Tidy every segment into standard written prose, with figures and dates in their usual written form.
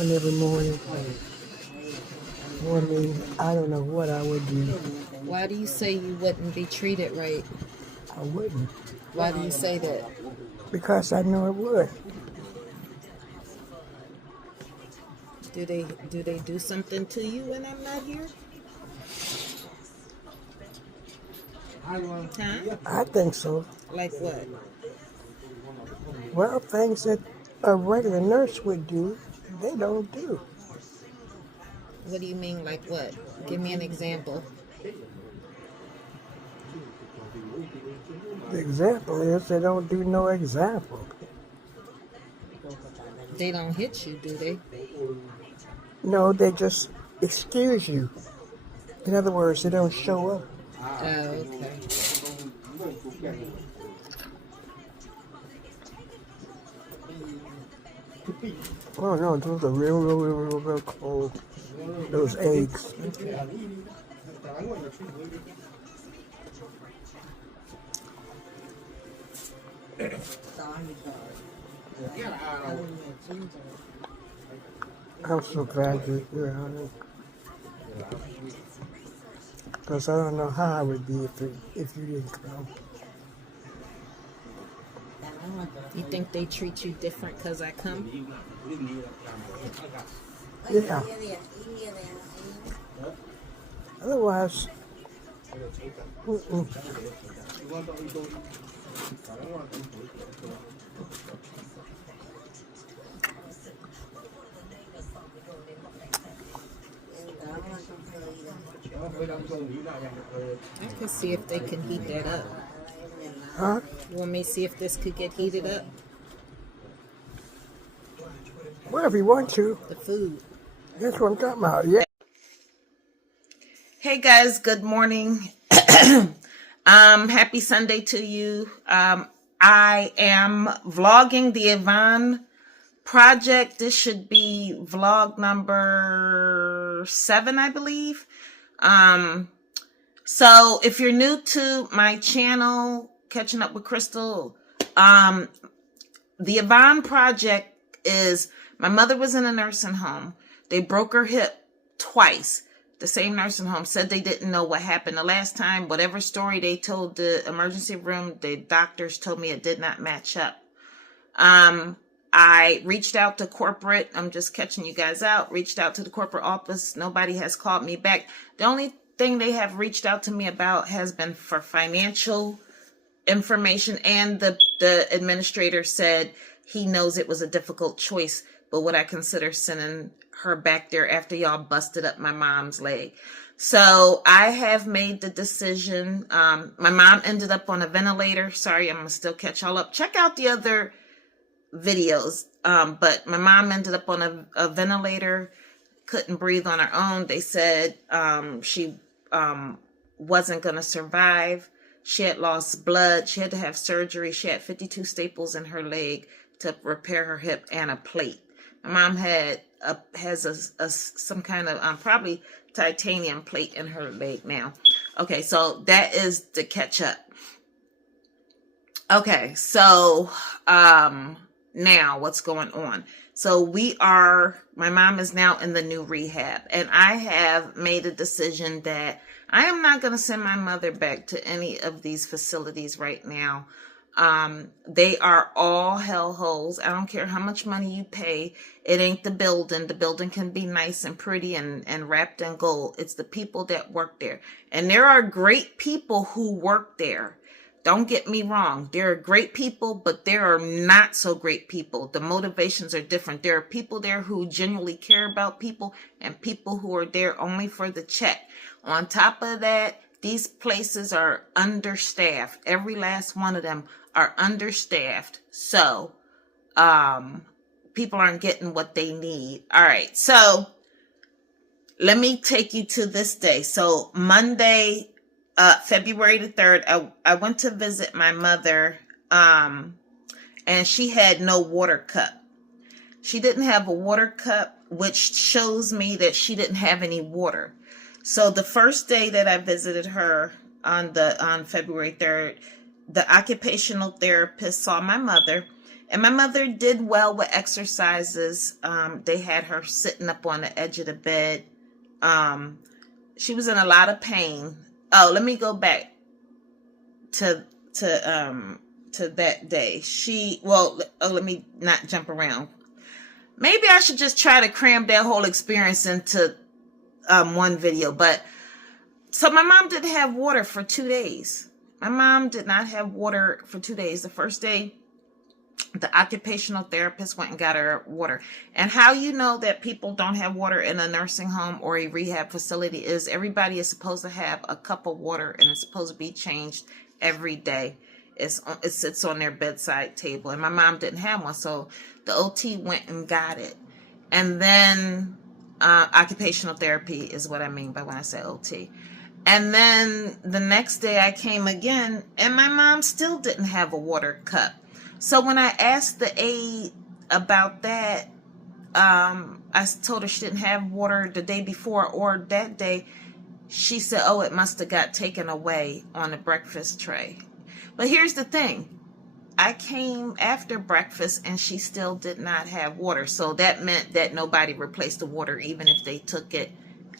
And every morning. Well, I mean, I don't know what I would do. Why do you say you wouldn't be treated right? I wouldn't. Why do you say that? Because I know it would. Do they do something to you when I'm not here? Huh? I think so. Like what? Well, things that a regular nurse would do, they don't do. What do you mean like what? Give me an example. The example is they don't do no example. They don't hit you, do they? No, they just excuse you. In other words, they don't show up. Oh, okay. Oh no, those are real cold. Those eggs. I'm so glad you're here, honey. Because I don't know how I would be if you didn't come. You think they treat you different because I come? Yeah. Otherwise, mm-mm. I can see if they can heat that up. Huh? You want me to see if this could get heated up? Well, if you want to. The food. That's what I'm talking about. Yeah. Hey guys, good morning. Happy Sunday to you. I am vlogging the Yvonne project. This should be vlog number 7, I believe. So if you're new to my channel, Catching Up with Crystal, the Yvonne project is, my mother was in a nursing home. They broke her hip twice. The same nursing home said they didn't know what happened the last time. Whatever story they told the emergency room, the doctors told me it did not match up. I reached out to corporate. I'm just catching you guys out. Reached out to the corporate office. Nobody has called me back. The only thing they have reached out to me about has been for financial information. And the administrator said he knows it was a difficult choice, but would I consider sending her back there after y'all busted up my mom's leg? So I have made the decision. My mom ended up on a ventilator. Sorry, I'm gonna still catch y'all up. Check out the other videos. But my mom ended up on a ventilator, couldn't breathe on her own. They said she wasn't gonna survive. She had lost blood. She had to have surgery. She had 52 staples in her leg to repair her hip and a plate. My mom has some kind of probably titanium plate in her leg now. Okay, so that is the catch up. Okay, so now what's going on? So my mom is now in the new rehab, and I have made a decision that I am not going to send my mother back to any of these facilities right now. They are all hellholes. I don't care how much money you pay. It ain't the building. The building can be nice and pretty and wrapped in gold. It's the people that work there. And there are great people who work there. Don't get me wrong. There are great people, but there are not so great people. The motivations are different. There are people there who genuinely care about people and people who are there only for the check. On top of that, these places are understaffed. Every last one of them are understaffed. So, people aren't getting what they need. All right. So let me take you to this day. So Monday, February the 3rd, I went to visit my mother, and she had no water cup. She didn't have a water cup, which shows me that she didn't have any water. So the first day that I visited her on February 3rd, the occupational therapist saw my mother And my mother did well with exercises. They had her sitting up on the edge of the bed. She was in a lot of pain. Oh, let me go back to that day. Let me not jump around. Maybe I should just try to cram that whole experience into one video. But so my mom didn't have water for 2 days. My mom did not have water for 2 days. The first day, the occupational therapist went and got her water. And how you know that people don't have water in a nursing home or a rehab facility is everybody is supposed to have a cup of water, and it's supposed to be changed every day. It sits on their bedside table, and my mom didn't have one, so the OT went and got it. And then occupational therapy is what I mean by when I say OT. And then the next day I came again, and my mom still didn't have a water cup. So when I asked the aide about that, I told her she didn't have water the day before or that day. She said, oh, it must have got taken away on the breakfast tray. But here's the thing. I came after breakfast and she still did not have water. So that meant that nobody replaced the water, even if they took it.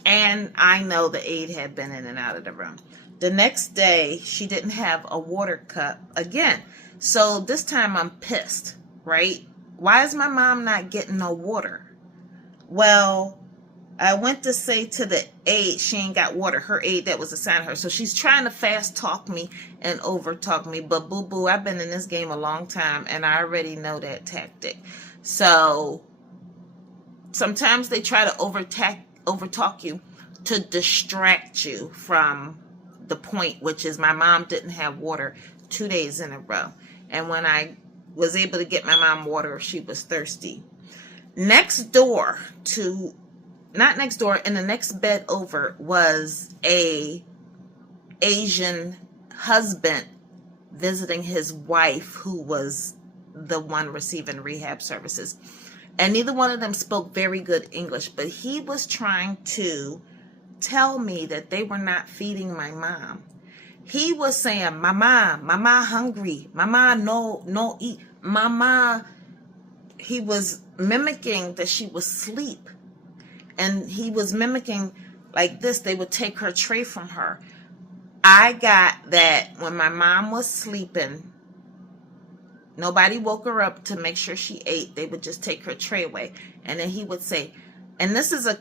And I know the aide had been in and out of the room. The next day, she didn't have a water cup again. So this time I'm pissed, right? Why is my mom not getting no water? Well, I went to say to the aide she ain't got water, her aide that was assigned her. So she's trying to fast talk me and over talk me. But boo-boo, I've been in this game a long time and I already know that tactic. So sometimes they try to overtalk you to distract you from the point, which is my mom didn't have water 2 days in a row. And when I was able to get my mom water, she was thirsty. In the next bed over was a Asian husband visiting his wife, who was the one receiving rehab services. And neither one of them spoke very good English, but he was trying to tell me that they were not feeding my mom. He was saying, mama hungry, mama no eat, mama. He was mimicking that she was asleep. And he was mimicking like this. They would take her tray from her. I got that when my mom was sleeping, nobody woke her up to make sure she ate. They would just take her tray away. And then he would say, and this is a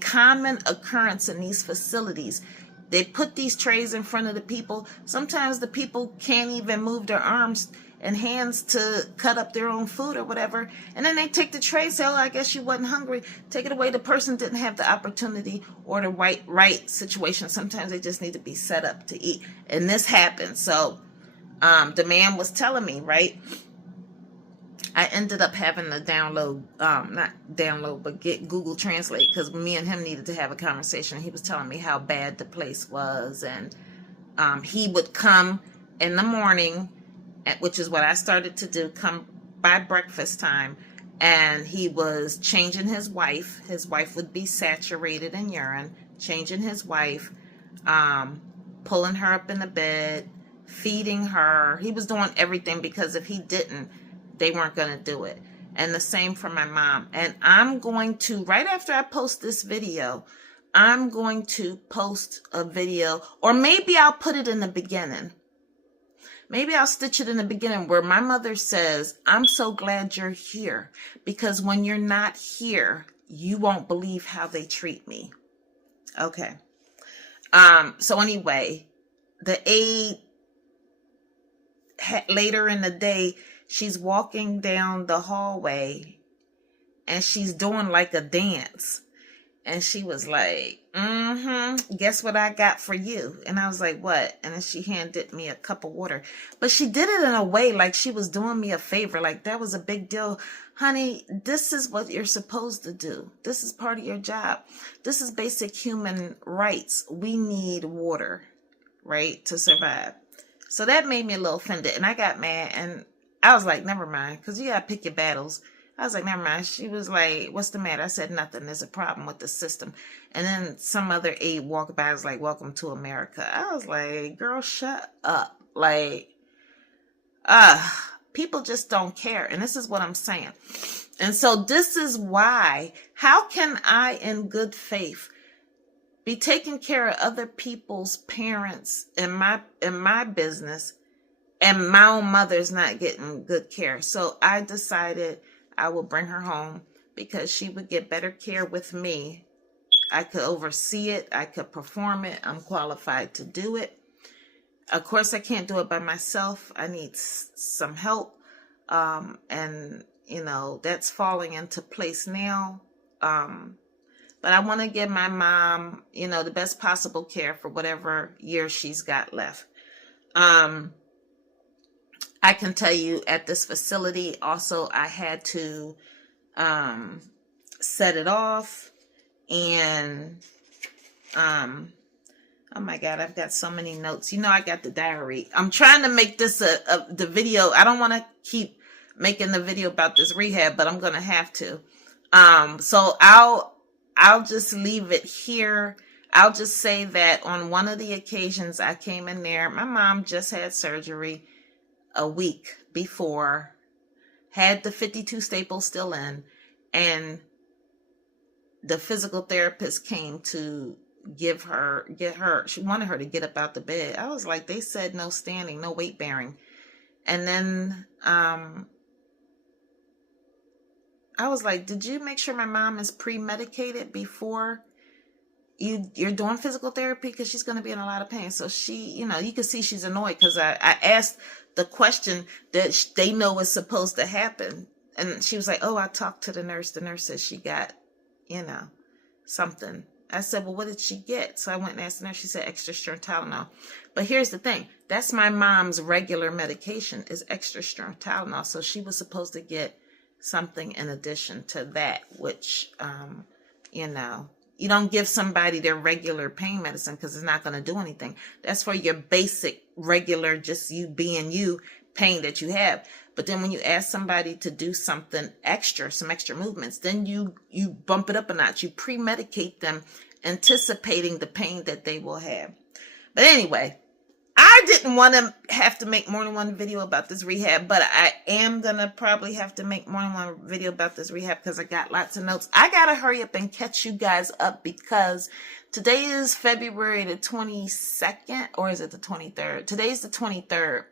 common occurrence in these facilities. They put these trays in front of the people. Sometimes the people can't even move their arms and hands to cut up their own food or whatever. And then they take the tray, say, oh, I guess you wasn't hungry. Take it away. The person didn't have the opportunity or the right situation. Sometimes they just need to be set up to eat. And this happened. So the man was telling me, right? I ended up having to get Google Translate, because me and him needed to have a conversation. He was telling me how bad the place was, and he would come in the morning, which is what I started to do, come by breakfast time, and he was changing his wife. His wife would be saturated in urine, changing his wife, pulling her up in the bed, feeding her. He was doing everything, because if he didn't, they weren't going to do it. And the same for my mom. And I'm going to, right after I post this video, I'm going to post a video, or maybe I'll put it in the beginning. Maybe I'll stitch it in the beginning where my mother says, I'm so glad you're here, because when you're not here, you won't believe how they treat me. Okay. So anyway, the aide, later in the day, she's walking down the hallway and she's doing like a dance. And she was like, guess what I got for you? And I was like, what? And then she handed me a cup of water. But she did it in a way like she was doing me a favor. Like that was a big deal. Honey, this is what you're supposed to do. This is part of your job. This is basic human rights. We need water, right, to survive. So that made me a little offended. And I got mad. And I was like, never mind, because you got to pick your battles. I was like, never mind. She was like, what's the matter? I said, nothing. There's a problem with the system. And then some other aide walked by. I was like, welcome to America. I was like, girl, shut up. Like, People just don't care. And this is what I'm saying. And so this is why, how can I in good faith be taking care of other people's parents in my business, and my own mother's not getting good care? So I decided I will bring her home because she would get better care with me. I could oversee it. I could perform it. I'm qualified to do it. Of course, I can't do it by myself. I need some help. And, you know, that's falling into place now. But I want to give my mom, you know, the best possible care for whatever year she's got left. I can tell you at this facility also, I had to set it off. And oh my God, I've got so many notes. You know, I got the diary. I'm trying to make this the video. I don't want to keep making the video about this rehab, but I'm going to have to. So I'll just leave it here. I'll just say that on one of the occasions I came in there, my mom just had surgery a week before, had the 52 staples still in, and the physical therapist came to get her, she wanted her to get up out the bed. I was like, they said no standing, no weight bearing. And then I was like, did you make sure my mom is pre-medicated before you're doing physical therapy? Because she's going to be in a lot of pain. So she, you know, you can see she's annoyed because I asked the question that they know is supposed to happen. And she was like, oh, I talked to the nurse. The nurse said she got, you know, something. I said, well, what did she get? So I went and asked the nurse. She said extra strength Tylenol. But here's the thing. That's my mom's regular medication is extra strength Tylenol. So she was supposed to get something in addition to that, which, you know, you don't give somebody their regular pain medicine because it's not going to do anything. That's for your basic, regular, just you being you pain that you have. But then when you ask somebody to do something extra, some extra movements, then you bump it up a notch. You pre-medicate them, anticipating the pain that they will have. But anyway, I didn't want to have to make more than one video about this rehab, but I am going to probably have to make more than one video about this rehab because I got lots of notes. I got to hurry up and catch you guys up because today is February the 22nd, or is it the 23rd? Today's the 23rd.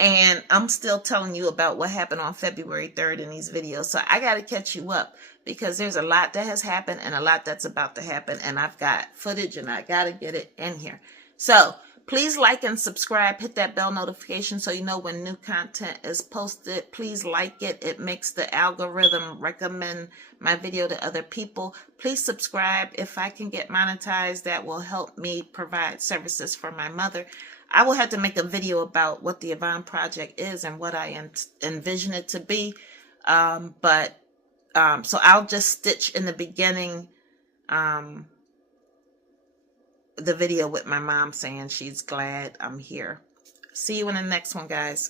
And I'm still telling you about what happened on February 3rd in these videos. So I got to catch you up because there's a lot that has happened and a lot that's about to happen. And I've got footage and I got to get it in here. So please like and subscribe. Hit that bell notification so you know when new content is posted. Please like it. It makes the algorithm recommend my video to other people. Please subscribe. If I can get monetized, that will help me provide services for my mother. I will have to make a video about what the Yvonne Project is and what I envision it to be. So I'll just stitch in the beginning the video with my mom saying she's glad I'm here. See you in the next one, guys.